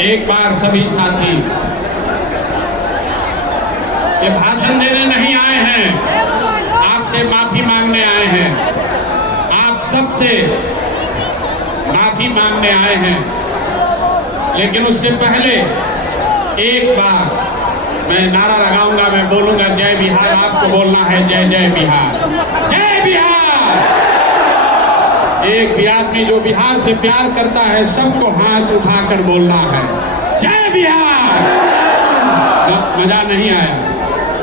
एक बार सभी साथी ये भाषण देने नहीं आए हैं, आपसे माफी मांगने आए हैं। आप सबसे माफी मांगने आए हैं, लेकिन उससे पहले एक बार मैं नारा लगाऊंगा, मैं बोलूंगा जय बिहार। आपको बोलना है जय जय बिहार, जय बिहार। एक भी आदमी जो बिहार से प्यार करता है सबको हाथ उठाकर बोलना है जय बिहार। मजा नहीं आया,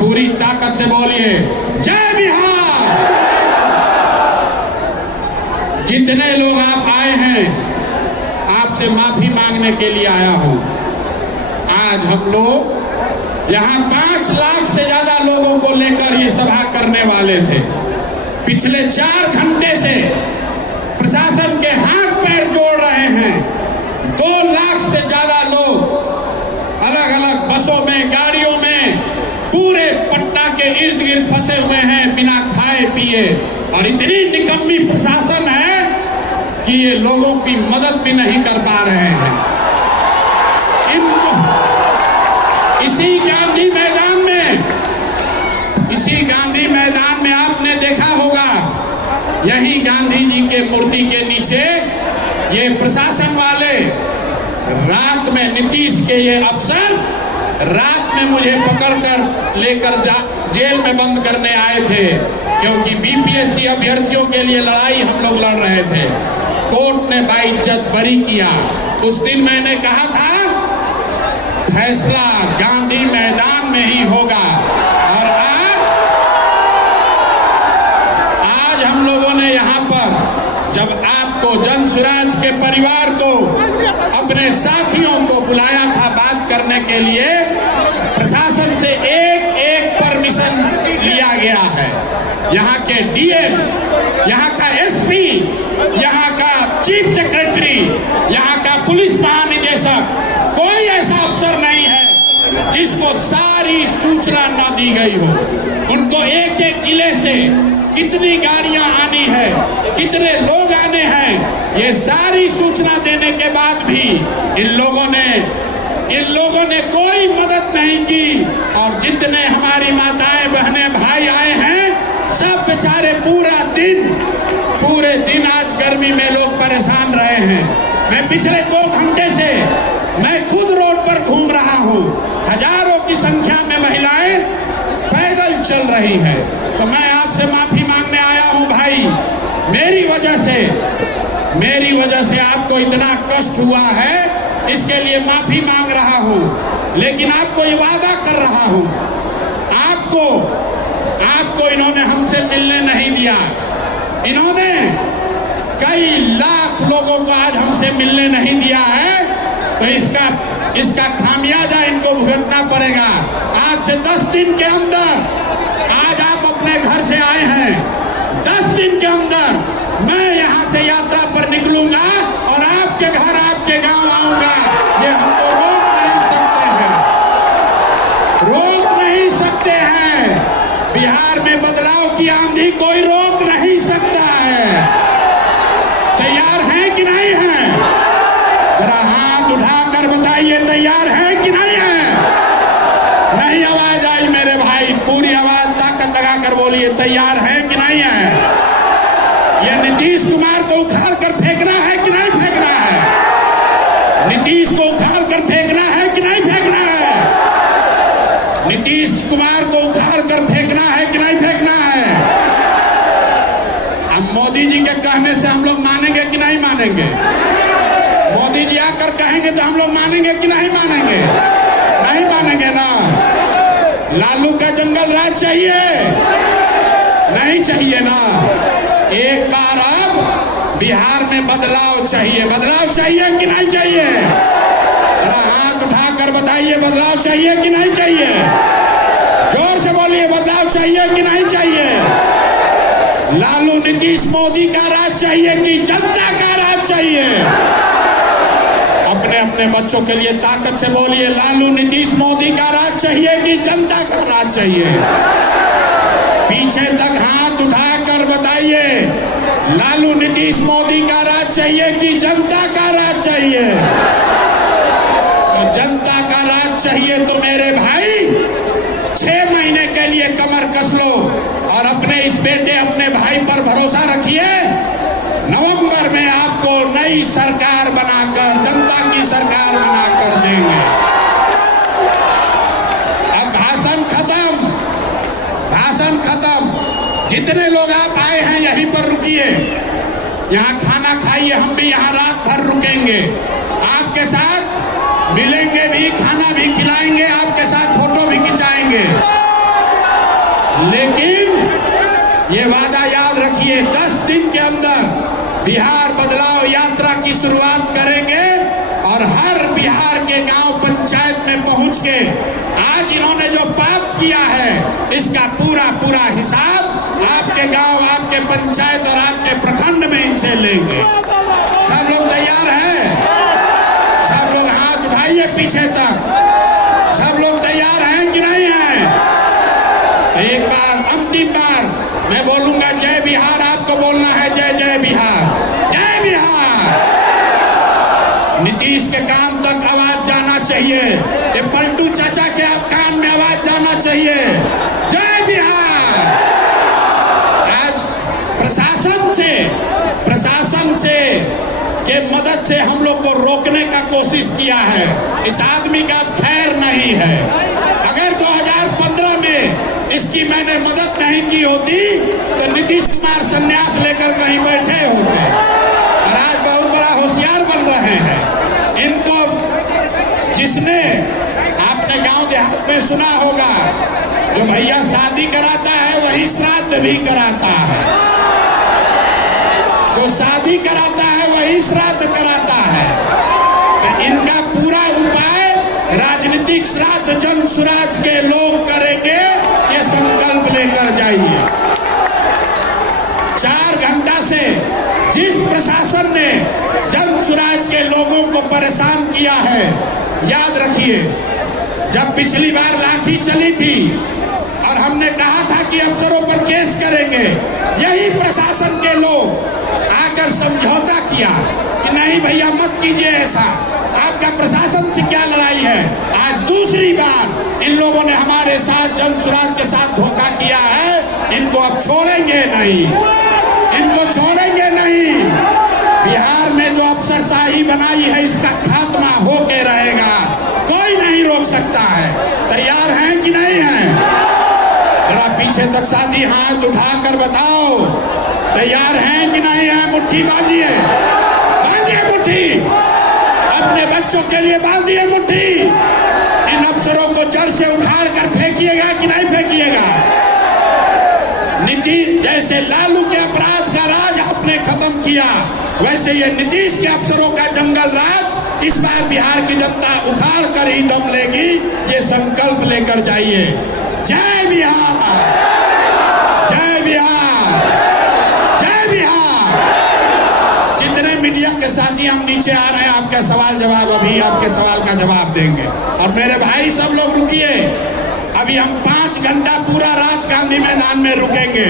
पूरी ताकत से बोलिए जय बिहार। जितने लोग आप आए हैं, आपसे माफी मांगने के लिए आया हूं। आज हम लोग यहाँ 5 लाख से ज्यादा लोगों को लेकर ये सभा करने वाले थे। पिछले 4 घंटे से प्रशासन के हाथ पैर जोड़ रहे हैं। 2 लाख से ज्यादा लोग अलग अलग बसों में, गाड़ियों में पूरे पटना के इर्द गिर्द फंसे हुए हैं बिना खाए पिए। और इतनी निकम्मी प्रशासन है कि ये लोगों की मदद भी नहीं कर पा रहे हैं। इनको इसी गांधी मैदान में आपने देखा होगा, यही गांधी जी के मूर्ति के नीचे ये प्रशासन वाले रात में, नीतीश के ये अफसर रात में मुझे पकड़कर लेकर जेल में बंद करने आए थे, क्योंकि बीपीएससी अभ्यर्थियों के लिए लड़ाई हम लोग लड़ रहे थे। कोर्ट ने बाइज्जत बरी किया। उस दिन मैंने कहा था फैसला गांधी मैदान में ही होगा। और आज हम लोगों ने यहाँ पर जब आपको, जन स्वराज के परिवार को, अपने साथियों को बुलाया था बात करने के लिए, प्रशासन से एक परमिशन लिया गया है। यहाँ के डीएम, यहाँ का एसपी, यहाँ का चीफ सेक्रेटरी, यहाँ का पुलिस महानिदेशक, कोई ऐसा अफसर नहीं है जिसको सारी सूचना न दी गई हो। उनको एक एक जिले से कितनी गाड़ियां आनी है, कितने लोग आने हैं, ये सारी सूचना देने के बाद भी इन लोगों ने कोई मदद नहीं की। और जितने हमारी माताएं, बहनें, भाई आए हैं, सब बेचारे पूरे दिन आज गर्मी में लोग परेशान रहे हैं। मैं पिछले 2 घंटे से मैं खुद रोड पर घूम रहा हूँ। हजारों की संख्या में महिलाएं पैदल चल रही हैं। तो मैं आपसे माफी मांगने आया हूँ भाई। मेरी वजह से आपको इतना कष्ट हुआ है, इसके लिए माफी मांग रहा हूँ। लेकिन आपको ये वादा कर रहा हूँ, आपको इन्होंने हमसे मिलने नहीं दिया। इन्होंने कई लाख लोगों को आज हमसे मिलने नहीं दिया है, तो इसका खामियाजा इनको भुगतना पड़ेगा। आज से 10 दिन के अंदर, आज आप अपने घर से आए हैं, 10 दिन के अंदर मैं यहाँ से यात्रा पर निकलूंगा और आपके घर, आपके गांव आऊंगा। ये हमको रोक नहीं सकते हैं। बिहार में बदलाव की आंधी कोई रोक नहीं सकता है। तैयार हैं कि नहीं हैं? जरा हाथ उठाकर बताइए तैयार है कि नहीं है? नहीं आवाज आई मेरे भाई, पूरी आवाज ताकत लगाकर बोलिए तैयार है कि नहीं है? ये नीतीश कुमार को उखाड़ कर फेंकना है कि नहीं फेंकना है? नीतीश को उखाड़ कर फेंकना है कि नहीं फेंकना है? नीतीश कुमार को उखाड़ कर फेंकना है कि नहीं फेंकना है? अब मोदी जी के कहने से हम लोग मानेंगे कि नहीं मानेंगे? मोदी जी आकर कहेंगे तो हम लोग मानेंगे कि नहीं मानेंगे? नहीं मानेंगे ना। लालू का जंगल राज चाहिए? नहीं चाहिए ना। एक बार अब बिहार में बदलाव चाहिए। बदलाव चाहिए कि नहीं चाहिए? जरा हाथ उठाकर बताइए बदलाव चाहिए कि नहीं चाहिए? जोर से बोलिए बदलाव चाहिए कि नहीं चाहिए? लालू नीतीश मोदी का राज चाहिए कि जनता का राज चाहिए? अपने अपने बच्चों के लिए ताकत से बोलिए, लालू नीतीश मोदी का राज चाहिए कि जनता का राज चाहिए? पीछे तक हाथ उठाकर बताइए, लालू नीतीश मोदी का राज चाहिए कि जनता का राज चाहिए? और जनता का राज चाहिए तो मेरे भाई 6 महीने के लिए कमर कस लो और अपने इस बेटे अपने भाई पर भरोसा रखिए। नवंबर में आपको नई सरकार बनाकर, जनता की सरकार बनाकर देंगे। अब भाषण खत्म, भाषण खत्म। जितने लोग आप आए हैं यहीं पर रुकिए, यहाँ खाना खाइए, हम भी यहाँ रात भर रुकेंगे, आपके साथ मिलेंगे भी, खाना भी खिलाएंगे, आपके साथ फोटो भी खिंचाएंगे। लेकिन ये वादा याद रखिए, 10 दिन के अंदर बिहार बदलाव यात्रा की शुरुआत करेंगे और हर बिहार के गांव पंचायत में पहुंच के आज इन्होंने जो पाप किया है इसका पूरा पूरा हिसाब आपके गांव, आपके पंचायत और आपके प्रखंड में इनसे लेंगे। सब लोग तैयार हैं? सब लोग हाथ उठाइए पीछे तक। सब लोग तैयार हैं कि नहीं हैं? एक बार, अंतिम बार मैं बोलूंगा जय बिहार, आपको बोलना है जय जय बिहार, जय बिहार। नीतीश के कान तक आवाज जाना चाहिए, ये पलटू चाचा के आप कान में आवाज जाना चाहिए, जय बिहार। आज प्रशासन से के मदद से हम लोग को रोकने का कोशिश किया है। इस आदमी का खैर नहीं है। अगर 2015 में इसकी मैंने मदद नहीं की होती तो नीतीश कुमार संन्यास लेकर कहीं बैठे होते और आज बहुत बड़ा होशियार बन रहे हैं। इनको जिसने, आपने गांव देहात में सुना होगा, जो भैया शादी कराता है वही श्राद्ध भी कराता है, जो शादी कराता है वही श्राद्ध कराता है। तो इनका पूरा उपाय राजनीतिक श्राद्ध जन सुराज के लोग करेंगे, ये संकल्प लेकर जाइए। 4 घंटा से जिस प्रशासन ने जन सुराज के लोगों को परेशान किया है, याद रखिए, जब पिछली बार लाठी चली थी और हमने कहा था कि अफसरों पर केस करेंगे, यही प्रशासन के लोग आकर समझौता किया कि नहीं भैया मत कीजिए ऐसा, आपका प्रशासन से क्या लड़ाई है। आज दूसरी बार इन लोगों ने हमारे साथ, जन सुराज के साथ धोखा किया है, इनको अब छोड़ेंगे नहीं, इनको छोड़ेंगे नहीं। बिहार में जो अफसरशाही बनाई है इसका खात्मा होके रहेगा, कोई नहीं रोक सकता है। तैयार हैं कि नहीं हैं? जरा पीछे तक साथी हाथ उठाकर बताओ, तैयार हैं कि नहीं हैं? मुट्ठी बांधिए, बांधिए मुट्ठी, अपने बच्चों के लिए बांधिए मुट्ठी। इन अफसरों को जड़ से उखाड़ कर फेंकिएगा कि नहीं फेंकिएगा? नीतीश जैसे लालू के अपराध का राज आपने खत्म किया, वैसे ये नीतीश के अफसरों का जंगल राज इस बार बिहार की जनता उखाड़ कर ही दम लेगी, ये संकल्प लेकर जाइए। जय बिहार, जय बिहार, जय बिहार। जितने मीडिया के साथी हम नीचे आ रहे हैं, आपका सवाल जवाब, अभी आपके सवाल का जवाब देंगे। और मेरे भाई सब लोग रुकिए, अभी हम 5 घंटा पूरा रात गांधी मैदान में रुकेंगे।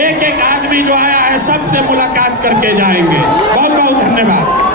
एक एक आदमी जो आया है सबसे मुलाकात करके जाएंगे। बहुत बहुत धन्यवाद।